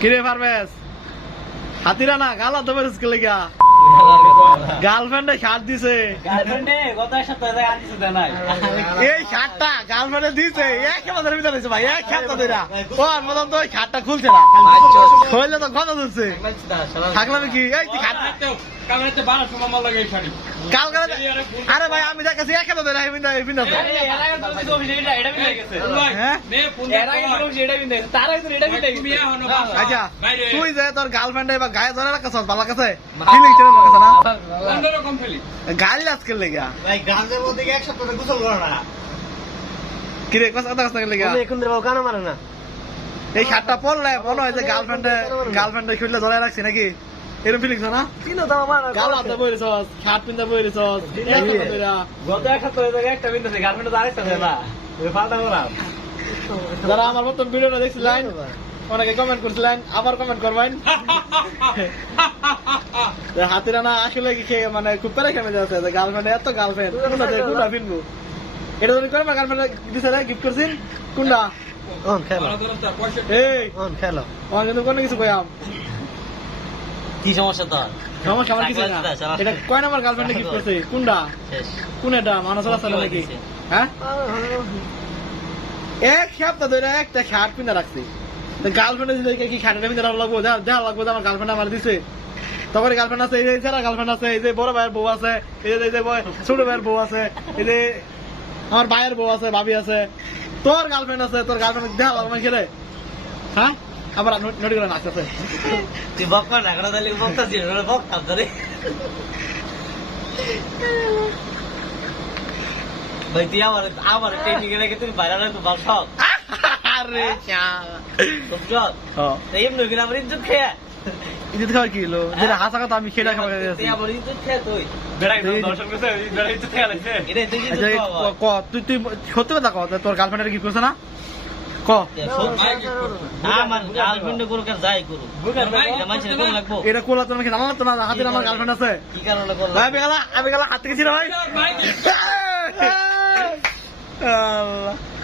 কিরে পারবেস হাতিরা না গালা তো বেরস কে লেগা। গার্লফ্রেন্ডে শার্ট দিছে। এই শার্টটা গার্লফ্রেন্ডে দিছে। এক সপ্তাহের ভিতরে ভাই এক সপ্তাহ ধরে। ও আর মতন তো ওই শার্টটা খুলছে না। হইলে তো কথা ধরছে। থাকলাম কি? এই আরে ভাই আমি দেখাচ্ছি এক সপ্তাহ ধরে। আচ্ছা তুই যে তোর গার্লফ্রেন্ডে বা গায়ে ধরে রাখাছ ভালো কাছে ফিলিং আমার কাছে না অন্যরকম ফেলি গাড়ি আজকে লেগা? ভাই গাঞ্জের মধ্যে কি এক সপ্তাহ গোসল করো না? কিরে কথা কথা কথা লেগা? এখন রে কানা মারে না। এই শার্টটা পরলে মনে হয় যে গার্লফ্রেন্ডে গার্লফ্রেন্ডে শুলে ধরে রাখছি নাকি? এরকম ফিলিংস না? কিনো তো আমার গাল হাতে বইরে সস শার্ট পিনতে বইরে সস গত এক সপ্তাহ ধরে একটা বিন্দু গার্লফ্রেন্ড আরেকটা না? পাল্টা বললাম যারা আমার মতন ভিডিওটা দেখছিলেন অনেকে কমেন্ট করছিলেন আবার কমেন্ট করবেন। হাতিরা না আসলে কি খেয়ে মানে খুব পেরে খেমে যাচ্ছে গার্লফ্রেন্ড এত গার্লফ্রেন্ড কোনটা ফিনবো এটা তুমি করে গার্লফ্রেন্ড দিছে রে গিফট করছিন কোনটা? অন খেলো। এই। অন খেলো। আমার কিন্তু কোনো কিছু কইয়াম কি সমস্যা তোর? সমস্যা আমার কিছু না। এটা কয় নাম্বার গার্লফ্রেন্ডে গিফট করছে? কোনটা? কোন এটা? মানুষ চলাচল নাকি? হ্যাঁ? এক সপ্তাহ ধরে একটা শার্ট পিন্ধে রাখছি। গার্লফ্রেন্ড কি লাগবো? যা- লাগবো আমার গার্লফ্রেন্ড আমার দিছে। তখন গার্লফ্রেন্ড আছে এই যে সারা গার্লফ্রেন্ড আছে এই যে বড় ভাইয়ের বউ আছে এই যে এই যে ছোট ভাইয়ের বউ আছে এই যে আমার ভাইয়ের বউ আছে ভাবি আছে। তোর গার্লফ্রেন্ড আছে তোর গার্লফ্রেন্ড দেখা লাগবো না খেলে হ্যাঁ? আবার নোটি করে নাচতেছে তুই বক কর না কোনো তাহলে বকতা ছিল বক ধরে ভাই তুই আমার আমার টেকনিকে রেখে তুমি বাইরে রাখো বাল সব আরে শালা। খুব সব হ্যাঁ তাই এমনি কিনা আমার ইজ্জত খেয়ে ইজ্জত খাওয়া কি হলো যেটা হাসা কথা আমি খেয়ে খাওয়া তুই আমার ইজ্জত খেয়ে তুই আচ্ছা, সত্যি কথা কত তোর গার্লফ্রেন্ডের কি করছে না গার্লফ্রেন্ড এটা কোলা তোমাকে জানালো তো না হাতে আমার গার্লফ্রেন্ড আছে কি ভাই আমি গেলা হাত থেকে ছিল ভাই আল্লাহ